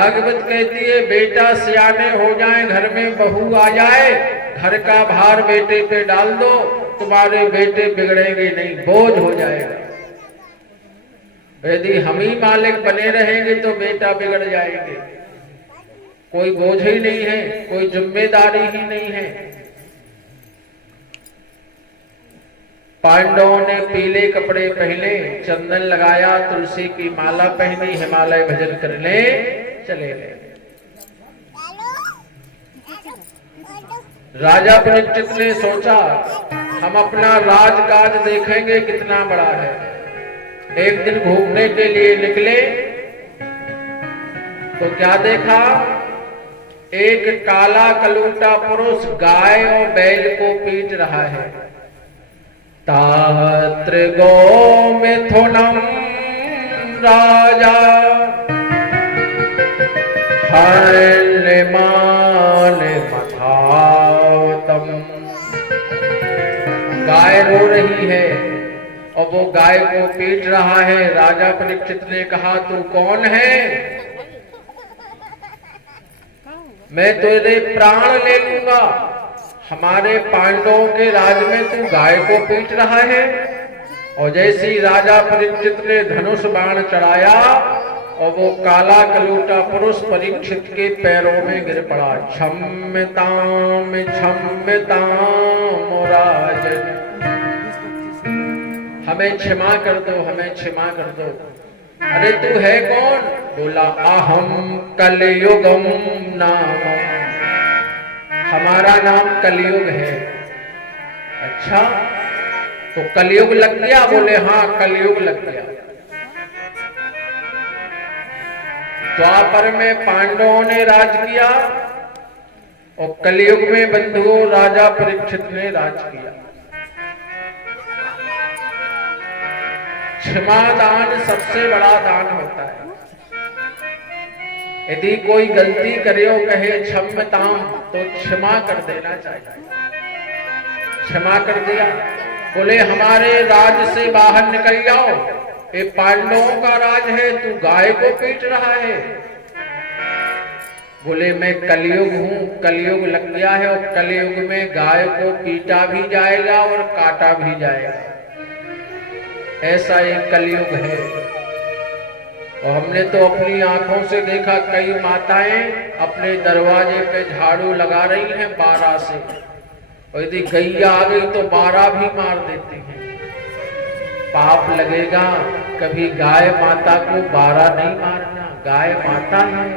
भागवत कहती है बेटा सियाने हो जाए, घर में बहू आ जाए, घर का भार बेटे पे डाल दो, तुम्हारे बेटे बिगड़ेंगे नहीं, बोझ हो जाएगा। यदि हम ही मालिक बने रहेंगे तो बेटा बिगड़ जाएंगे। कोई बोझ ही नहीं है, कोई जिम्मेदारी ही नहीं है। पांडवों ने पीले कपड़े पहने, चंदन लगाया, तुलसी की माला पहनी, हिमालय भजन करने चले गए। राजा परीक्षित ने सोचा हम अपना राजकाज देखेंगे कितना बड़ा है। एक दिन घूमने के लिए निकले तो क्या देखा, एक काला कलूटा पुरुष गाय और बैल को पीट रहा है। तात्र गो मिथुनम राजा हन्यमान मथातम। गाय रो रही है और वो गाय को पीट रहा है। राजा परीक्षित ने कहा तू कौन है, मैं तेरे प्राण ले लूंगा। हमारे पांडवों के राज में तू गाय को पीट रहा है। और जैसी राजा परीक्षित ने धनुष बाण चढ़ाया और वो काला कलूटा पुरुष परीक्षित के पैरों में गिर पड़ा। क्षम्यताम क्षम्यताम राजन, हमें क्षमा कर दो, हमें क्षमा कर दो। अरे तू है कौन? बोला अहम कलयुगम नाम, हमारा नाम कलयुग है। अच्छा तो कलयुग लग गया? बोले हाँ कलयुग लग गया। द्वापर में पांडवों ने राज किया और कलयुग में बंधुओं राजा परीक्षित ने राज किया। क्षमा दान सबसे बड़ा दान होता है। यदि कोई गलती करे और कहे क्षम्यताम तो क्षमा कर देना चाहिए। क्षमा कर दिया, बोले हमारे राज से बाहर निकल जाओ, ये पांडवों का राज है, तू गाय को पीट रहा है। बोले मैं कलयुग हूं, कलयुग लग गया है और कलयुग में गाय को पीटा भी जाएगा और काटा भी जाएगा। ऐसा एक कलयुग है। और हमने तो अपनी आंखों से देखा, कई माताएं अपने दरवाजे पे झाड़ू लगा रही हैं 12 से, और यदि गैया आ गई तो 12 भी मार देती हैं। पाप लगेगा। कभी गाय माता को 12 नहीं मारना, गाय माता है।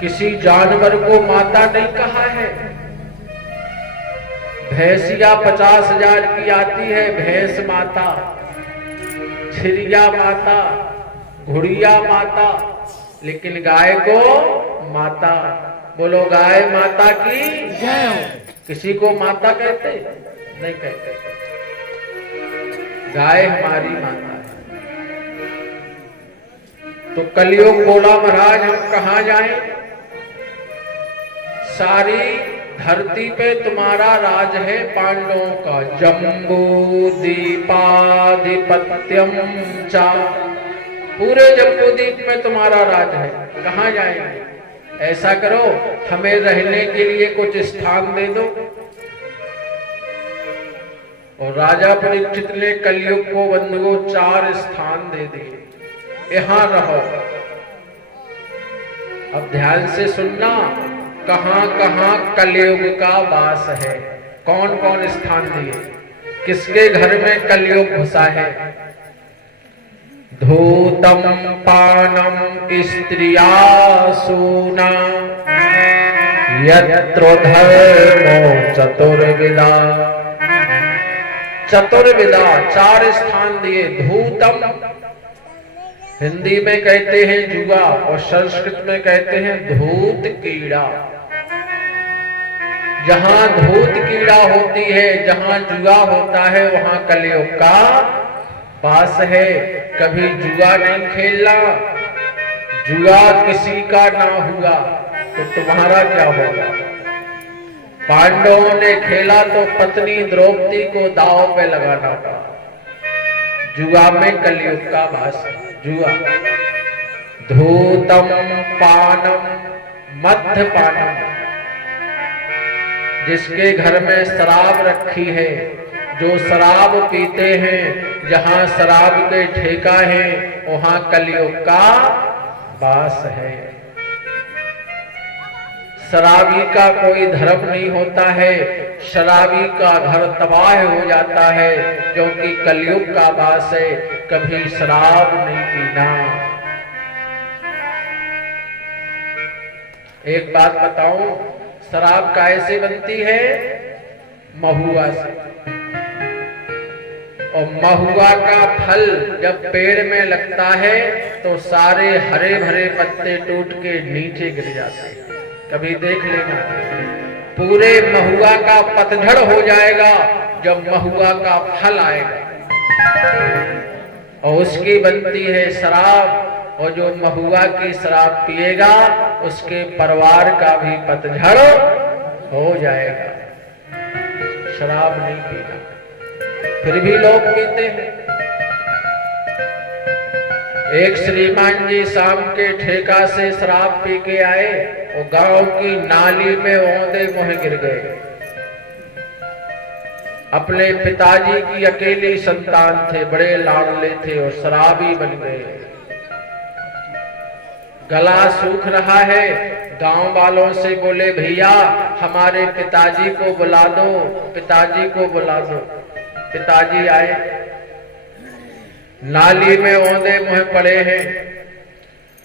किसी जानवर को माता नहीं कहा है। भैंसिया 50,000 की आती है, भैंस माता, छिरिया माता, घुड़िया माता, लेकिन गाय को माता। बोलो गाय माता की जय। किसी को माता कहते नहीं कहते, गाय हमारी माता है। तो कलयुग बोला महाराज हम कहां जाएं? सारी धरती पे तुम्हारा राज है पांडवों का। जम्बू दीपाधिपत्यम चा, पूरे जम्बू द्वीप में तुम्हारा राज है। कहां जाएंगे? ऐसा करो हमें रहने के लिए कुछ स्थान दे दो। और राजा परीक्षित ने कलयुग को बंधुओं 4 स्थान दे दिए, यहां रहो। अब ध्यान से सुनना, कहां कहां कलयुग का वास है, कौन कौन स्थान दिए, किसके घर में कलयुग घुसा है। धूतम पानम स्त्रिया सूना यत्र धर्मो चतुर्विदा। चतुर्विदा 4 स्थान दिए। धूतम हिंदी में कहते हैं जुआ और संस्कृत में कहते हैं धूत कीड़ा। जहां धूत कीड़ा होती है, जहां जुआ होता है, वहां कलयुग का वास है। कभी जुआ नहीं खेलना। जुआ किसी का ना हुआ तो तुम्हारा क्या होगा। पांडवों ने खेला तो पत्नी द्रौपदी को दांव पे लगाना पड़ा। जुआ में कलयुग का वास है। जुआ धूतम पानम मध्यपानम, जिसके घर में शराब रखी है, जो शराब पीते हैं, जहां शराब के ठेका है वहां कलयुग का वास है। शराबी का कोई धर्म नहीं होता है, शराबी का घर तबाह हो जाता है, क्योंकि कलयुग का वास है, कभी शराब नहीं पीना। एक बात बताऊं, शराब कैसे बनती है? महुआ से। और महुआ का फल जब पेड़ में लगता है तो सारे हरे भरे पत्ते टूट के नीचे गिर जाते हैं। कभी देख लेना, पूरे महुआ का पतझड़ हो जाएगा जब महुआ का फल आएगा, और उसकी बनती है शराब। और जो महुआ की शराब पिएगा उसके परिवार का भी पतझड़ हो जाएगा। शराब नहीं पीना, फिर भी लोग पीते हैं। एक श्रीमान जी शाम के ठेका से शराब पी के आए, वो गांव की नाली में औंधे मुंह गिर गए। अपने पिताजी की अकेली संतान थे, बड़े लाडले थे और शराबी बन गए। गला सूख रहा है, गांव वालों से बोले भैया हमारे पिताजी को बुला दो, पिताजी को बुला दो। पिताजी आए, नाली में औंधे मुंह पड़े हैं।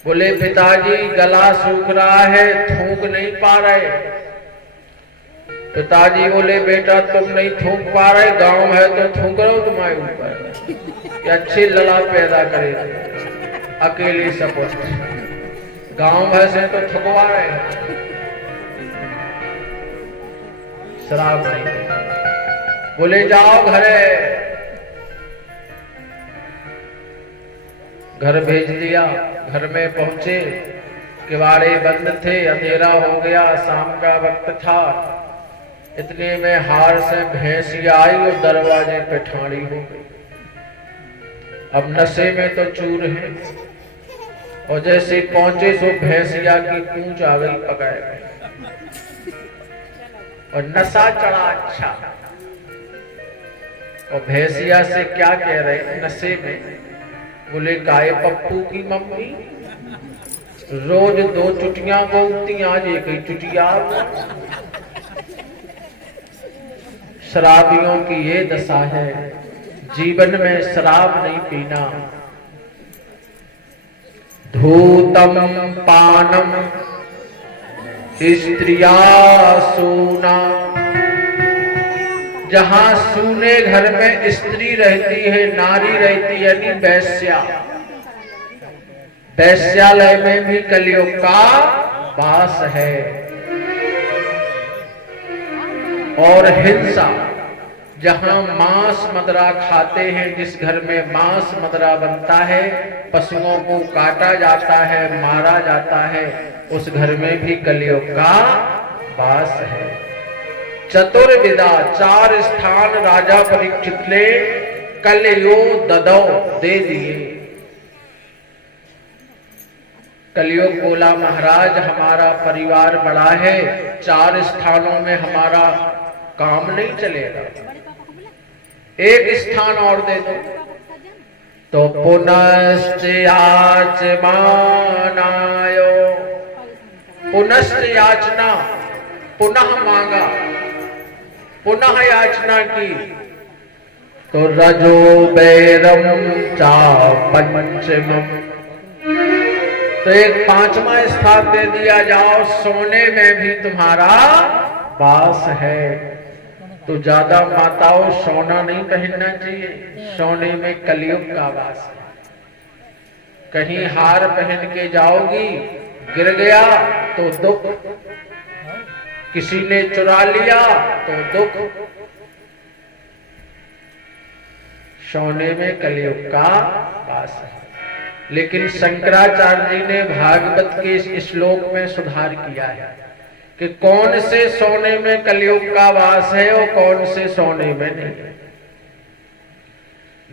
बोले पिताजी गला सूख रहा है, थूक नहीं पा रहे। पिताजी बोले बेटा तुम नहीं थूक पा रहे, गांव है तो थूक रहे हो तुम्हारे ऊपर। ये अच्छी लला पैदा करेगी, अकेली सपोर्ट। गांव भैंसे तो थुकवा रहे हैं। शराब नहीं। बोले जाओ घरे, घर भेज दिया। घर में पहुंचे, किवाड़े बंद थे, अंधेरा हो गया, शाम का वक्त था। इतने में हार से भैंसिया आई और दरवाजे पे ठाड़ी हो गई। अब नशे में तो चूर है, और जैसे पहुंचे सो भैंसिया की पूंछ आ गई, पकड़ गई और नशा चढ़ा अच्छा। और भैंसिया से क्या कह रहे नशे में? बोले गाय पप्पू की मम्मी रोज 2 चुटियां बोलती, आज एक ही चुटिया। शराबियों की ये दशा है, जीवन में शराब नहीं पीना। धूतम पानम स्त्रिया सूना, जहां सूने घर में स्त्री रहती है, नारी रहती है, यानी वैश्या। वैश्यालय में भी कलयुग का वास है। और हिंसा, जहां मांस मदरा खाते हैं, जिस घर में मांस मदरा बनता है, पशुओं को काटा जाता है, मारा जाता है, उस घर में भी कलयुग का वास है। चतुर्विदा, 4 स्थान राजा परीक्षित ने कलयो ददौ दे दिए। कलयुग बोला महाराज हमारा परिवार बड़ा है, 4 स्थानों में हमारा काम नहीं चलेगा, एक स्थान और दे दो। तो पुनश्च याचमानायो, पुनश्च याचना, पुनः मांगा, पुनः याचना की। तो रजो बैरम चा पंचमम, तो एक 5वां स्थान दे दिया, जाओ सोने में भी तुम्हारा वास है। तो ज्यादा माताओं सोना नहीं पहनना चाहिए, सोने में कलयुग का वास है। कहीं हार पहन के जाओगी, गिर गया तो दुख, किसी ने चुरा लिया तो दुख। सोने में कलयुग का वास है। लेकिन शंकराचार्य जी ने भागवत के इस श्लोक में सुधार किया है कि कौन से सोने में कलयुग का वास है और कौन से सोने में नहीं।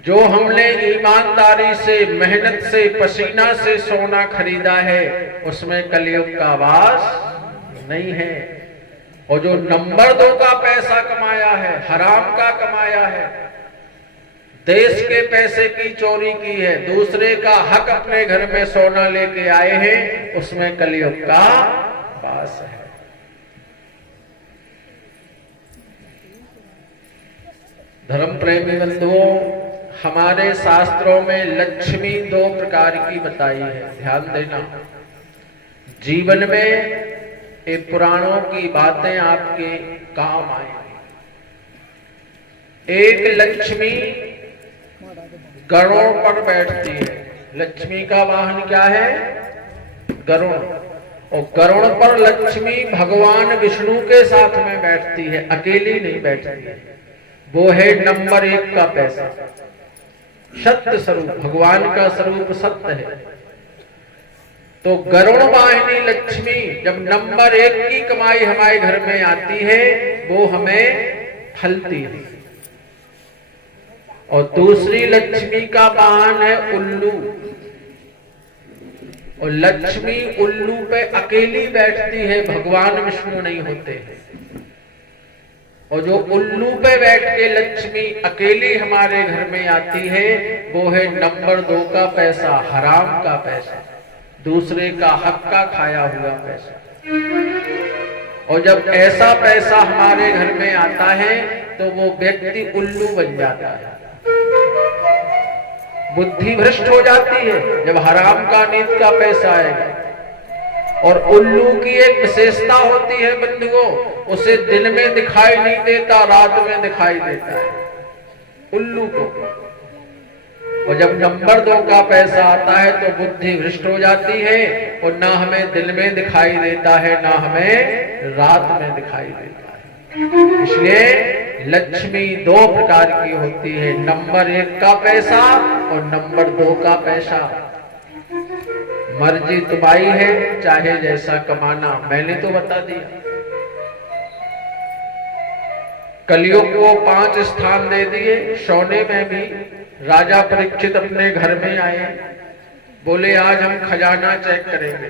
जो हमने ईमानदारी से, मेहनत से, पसीना से सोना खरीदा है, उसमें कलयुग का वास नहीं है। और जो नंबर 2 का पैसा कमाया है, हराम का कमाया है, देश के पैसे की चोरी की है, दूसरे का हक अपने घर में सोना लेके आए हैं, उसमें कलयुग का वास है। धर्म प्रेमी बंधुओं, हमारे शास्त्रों में लक्ष्मी 2 प्रकार की बताई है, ध्यान देना। जीवन में ये पुराणों की बातें आपके काम आएंगी। एक लक्ष्मी गरुड़ पर बैठती है। लक्ष्मी का वाहन क्या है? गरुड़। और गरुड़ पर लक्ष्मी भगवान विष्णु के साथ में बैठती है, अकेली नहीं बैठती है। वो है नंबर 1 का पैसा, सत्य स्वरूप, भगवान का स्वरूप सत्य है। तो गरुड़ वाहिनी लक्ष्मी जब नंबर 1 की कमाई हमारे घर में आती है, वो हमें फलती है। और दूसरी लक्ष्मी का वाहन है उल्लू। और लक्ष्मी उल्लू पे अकेली बैठती है, भगवान विष्णु नहीं होते। और जो उल्लू पे बैठ के लक्ष्मी अकेली हमारे घर में आती है, वो है नंबर 2 का पैसा, हराम का पैसा, दूसरे का हक का खाया हुआ पैसा। और जब ऐसा पैसा हमारे घर में आता है तो वो व्यक्ति उल्लू बन जाता है, बुद्धि भ्रष्ट हो जाती है जब हराम का नीत का पैसा आएगा। और उल्लू की एक विशेषता होती है बंधुओं, उसे दिन में दिखाई नहीं देता, रात में दिखाई देता है उल्लू को। और जब नंबर 2 का पैसा आता है तो बुद्धि भ्रष्ट हो जाती है, और ना हमें दिन में दिखाई देता है, ना हमें रात में दिखाई देता है। इसलिए लक्ष्मी 2 प्रकार की होती है, नंबर 1 का पैसा और नंबर 2 का पैसा। मर्जी तुम्हारी है, चाहे जैसा कमाना, मैंने तो बता दिया। कलयुग को 5 स्थान दे दिए। सोने में भी राजा परीक्षित अपने घर में आए, बोले आज हम खजाना चेक करेंगे।